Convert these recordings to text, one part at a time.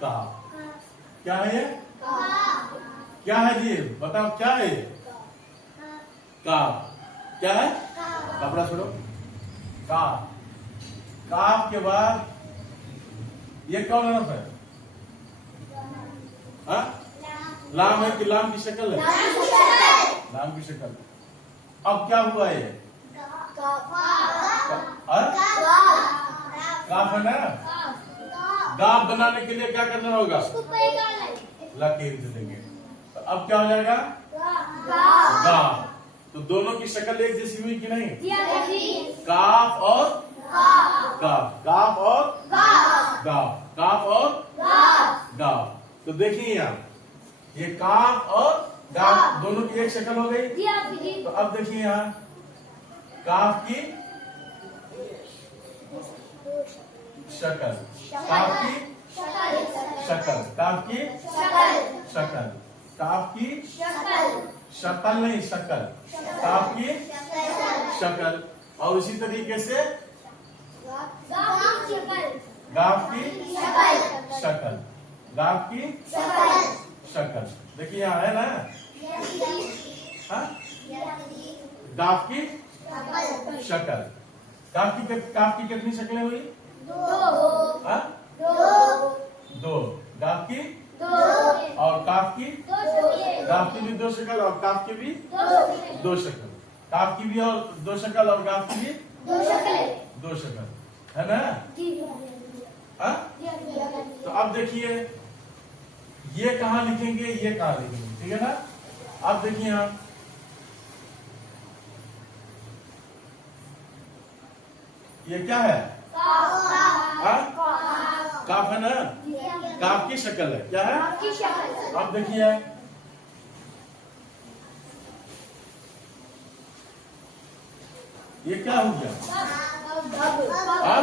काफ। क्या है ये? क्या है जी? बताओ क्या है ये? काफ। क्या है? कपड़ा छोड़ो। काफ। काफ के बाद ये कौन हरफ है? हाँ? लाम है कि लाम की शक्ल है? लाम की शक्ल। अब क्या हुआ ये? काफ है ना? गाफ बनाने के लिए क्या करना होगा? लकीर दे देंगे। तो अब क्या हो जाएगा? गाफ। तो दोनों की शक्ल एक जैसी हुई कि नहीं? काफ और गाफ, काफ और गाफ, काफ और गाफ। तो देखिए यहाँ ये काफ और गाफ दोनों की एक शक्ल हो गई। तो अब देखिए यहाँ काफ की शक्ल, काफ की शक्ल, काफ की शक्ल, काफ की शक्ल नहीं शक्ल, काफ की शक्ल। और इसी तरीके से गाफ की शक्ल, गाफ की शक्ल। देखिए यहाँ है ना? हाँ? गाफ की शक्ल। काफ की कितनी शक्लें हुई? हाँ? दो। गाफ की और काफ की? गाफ की भी दो शक्ल और काफ की भी दो शक्ल। काफ की भी और दो शक्ल और गाफ की भी दो शक्ल, है ना? हाँ? तो अब देखिए ये कहाँ लिखेंगे, ये कहाँ लिखेंगे, ठीक है ना? अब देखिए यहाँ ये क्या है? हाँ? काफ है ना? काफ की शक्ल है। क्या है? अब देखिए ये क्या हो गया? हाँ?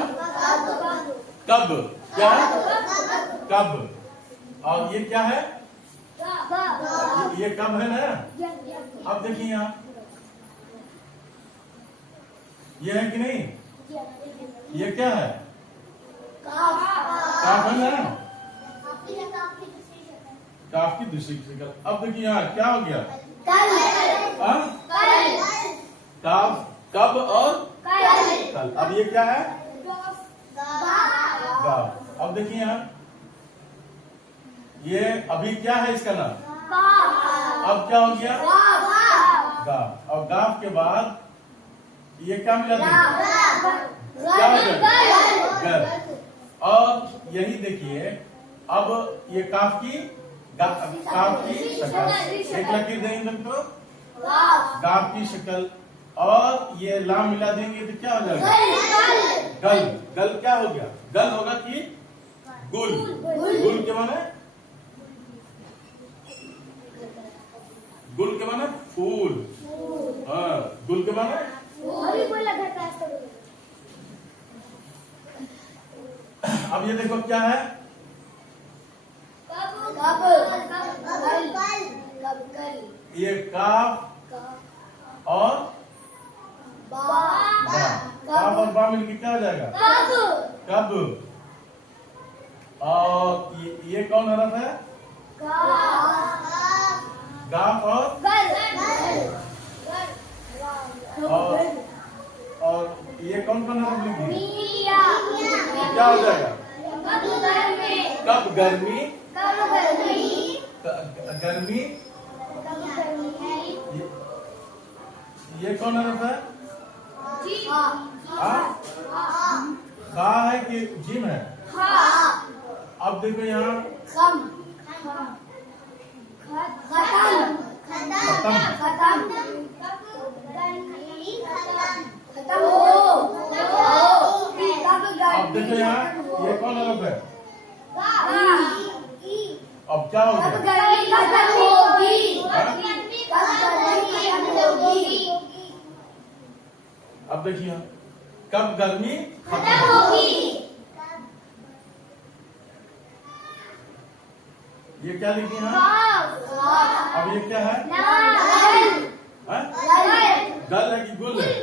कब। क्या है? कब। और ये क्या है? ये कब है ना? अब देखिए यहाँ ये है कि नहीं? ये क्या है? काफ है ना? काफ की दूसरी शक्ल। अब देखिए यहाँ क्या हो गया? काफ, कब और कल। अब ये क्या है? गाफ। अब देखिए यहाँ ये अभी क्या है इसका नाम? अब क्या हो गया? गाफ। और गाफ के बाद ये क्या मिला? क्या हो गया? गर। और यही देखिए अब ये काफ की शक्ल, एक लकीर देंगे तुमको, गाफ की शक्ल। और ये लाम मिला देंगे तो क्या हो जाएगा? गल। गल क्या हो गया? गल होगा कि गुल। गुल के माने? गुल के माने फूल। हाँ, गुल के माने? अब ये देखो क्या है? ये काफ और काफ और बा मिलकर क्या हो जाएगा? कब। और ये कौन हरफ है? गाफ और ये कौन कौन हरफ लिखी? क्या हो जाएगा? कब गर्मी, गर्मी। ये कौन हरफ है? खा है कि जिम है? अब देखो यहाँ अब देखो यहाँ ये कौन हरफ है? अब क्या हो गया? अब देखिए कब गर्मी खत्म होगी। ये क्या लिखी है? अब ये क्या है? गल है कि गुल है?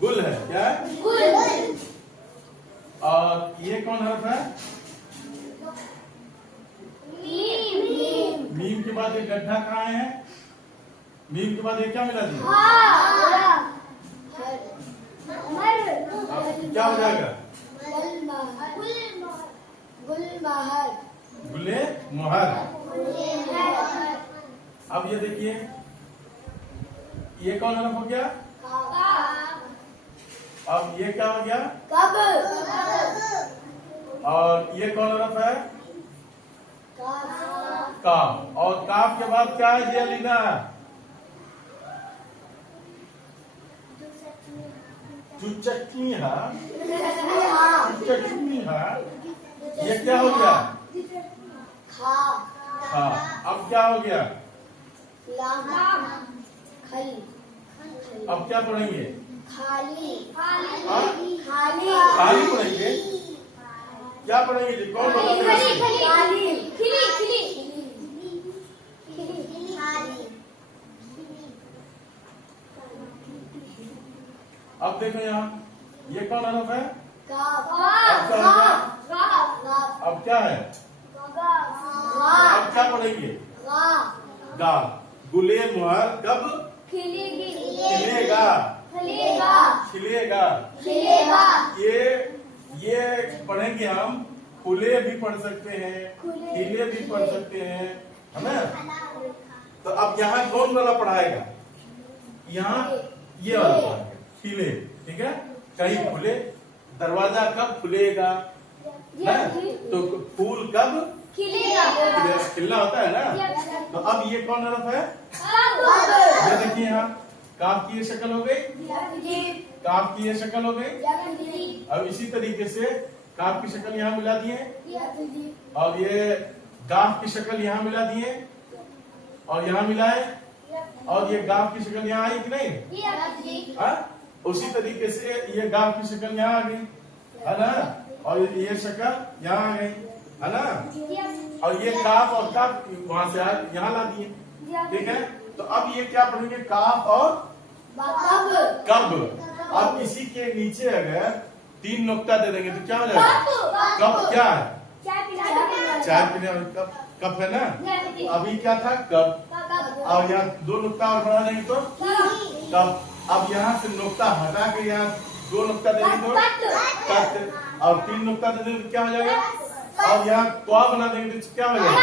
गुल है। क्या है? और और ये कौन हर्फ है? मीम के बाद एक गड्ढा कहाँ है? मीम के बाद एक क्या मिला जी? क्या हो जाएगा? गुले मोहर। अब ये देखिए, ये कौन हर्फ हो गया? अब ये क्या हो गया? और ये कौन हर्फ है? काफ। और काफ के बाद क्या है जी अलीना? चुचकनी है। चुचकनी है। ये क्या हो गया? खा। अब क्या हो गया? अब क्या पढ़ेंगे? खाली। खाली पढ़ेंगे। क्या पढ़ेंगे जी? कौन बोला? अब देखो यहाँ, ये कौन हर्फ है? अब क्या है? अब क्या पढ़ेंगे? गा। गुले मुहर कब खिलेगा? खिलेगा। ये पढ़ेंगे हम। खुले भी पढ़ सकते हैं, खिले भी पढ़ सकते हैं, है ना? तो अब यहाँ कौन वाला पढ़ाएगा? यहाँ ये वाला पढ़ाएगा, खिले। ठीक है, कहीं खुले। दरवाजा कब खुलेगा? तो फूल कब खिलना होता है ना? तो अब ये कौन हर्फ है? ये देखिए यहाँ, काफ की ये शक्ल हो गई। काफ की ये शक्ल हो गई। अब इसी तरीके से काफ की शक्ल यहाँ मिला दिए, और ये गाफ की शक्ल यहाँ मिला दिए, और यहाँ मिलाए, और ये गाफ की शक्ल यहाँ आई कि नहीं? हाँ, उसी तरीके से ये गाफ की शक्ल यहाँ आ गई, है ना? और ये शक्ल यहाँ आ गई, है ना? और ये काफ और काफ वहां से यहाँ ला दिए। ठीक है, तो अब ये क्या पढ़ेंगे? काफ और कब। अब इसी के नीचे अगर 3 नुक्ता दे देंगे तो क्या हो जाएगा? कब क्या है? चाय पीने वाली कप। कप है ना? अभी क्या था? कब। और यहाँ 2 नुक्ता और बढ़ा देंगे तो कब। अब यहाँ से नुक्ता हटा के यहाँ 2 नुक्ता देंगे तो कट, और 3 नुक्ता दे देंगे तो क्या हो जाएगा? और यहाँ क्वा बना देंगे तो क्या हो जाएगा?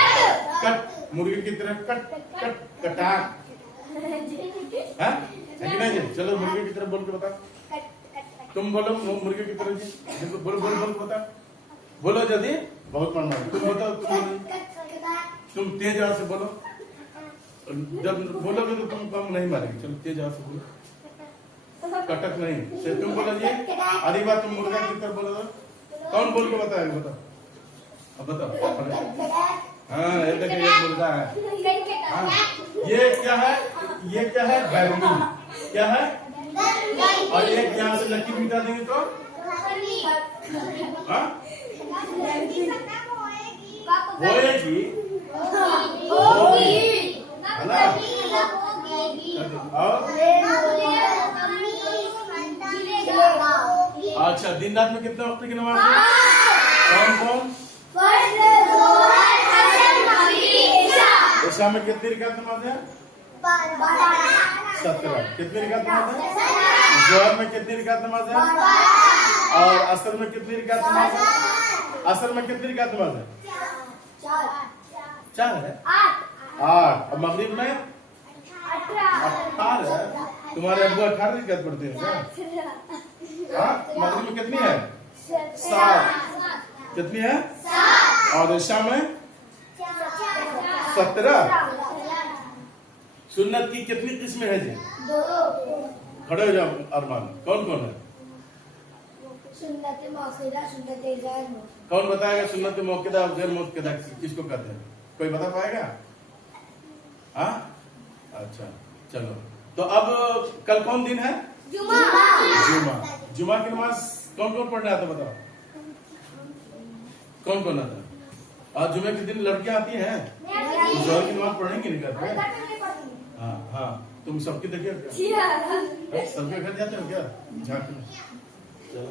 कट। मुर्गे की तरह कट कट कटाक। है कि नहीं? चलो मुर्गे की तरफ बोल के बता। तुम बोलो मुर्गे की तरफ जी। बोलो बोलो बोल बता। बोलो जल्दी, बहुत पढ़ना है। तुम बताओ, तुम तेज आवाज से बोलो। जब बोलोगे तो तुम कम नहीं मारेगी। चलो तेज आवाज से बोलो, कटक नहीं से। तुम बोलो जी। अरे बात, तुम मुर्गा की तरफ बोलो। कौन बोल के बताएगा? बताओ, अब बताओ। हाँ, ये देखिए, ये मुर्गा है। हाँ, ये क्या है? ये क्या है? बैरनी। क्या है? और एक यहाँ से लकीर मिटा देंगे तो होएगी, है ना? अच्छा, दिन रात में कितने वक्त की नमाज है? कौन कौन? ईशा में कितनी रकात नमाज है? 17। कितनी रकात नमाज है? जोहर में कितनी रकात नमाज है? और असर में कितनी रकात नमाज है? असर में कितनी रकात नमाज है? 4 है। 8। और मगरिब में 18। तुम्हारे अब्बू 18 रकात पढ़ते हैं क्या? हाँ, मगरिब में कितनी है? 7। कितनी है? और ईशा में 17। सुन्नत की कितनी किस्में है जी? 2। खड़े हो जाओ अरमान। कौन कौन है? सुन्नत मौक़िदा, सुन्नत गैर मौक़िदा। कौन बताएगा? सुन्नत मौक़िदा और गैर मौक़िदा किसको कहते हैं? कोई बता पाएगा? हाँ, अच्छा, चलो। तो अब कल कौन दिन है? जुमा। जुमा की नमाज कौन कौन पढ़ने आता? बताओ, कौन कौन आता? आज जुमे के दिन लड़कियां आती हैं, जोहर की नमाज पढ़ेंगी नहीं करते? हाँ हाँ, तुम सबकी देखिए क्या? सबके घर जाते हो क्या? झांकने? चलो।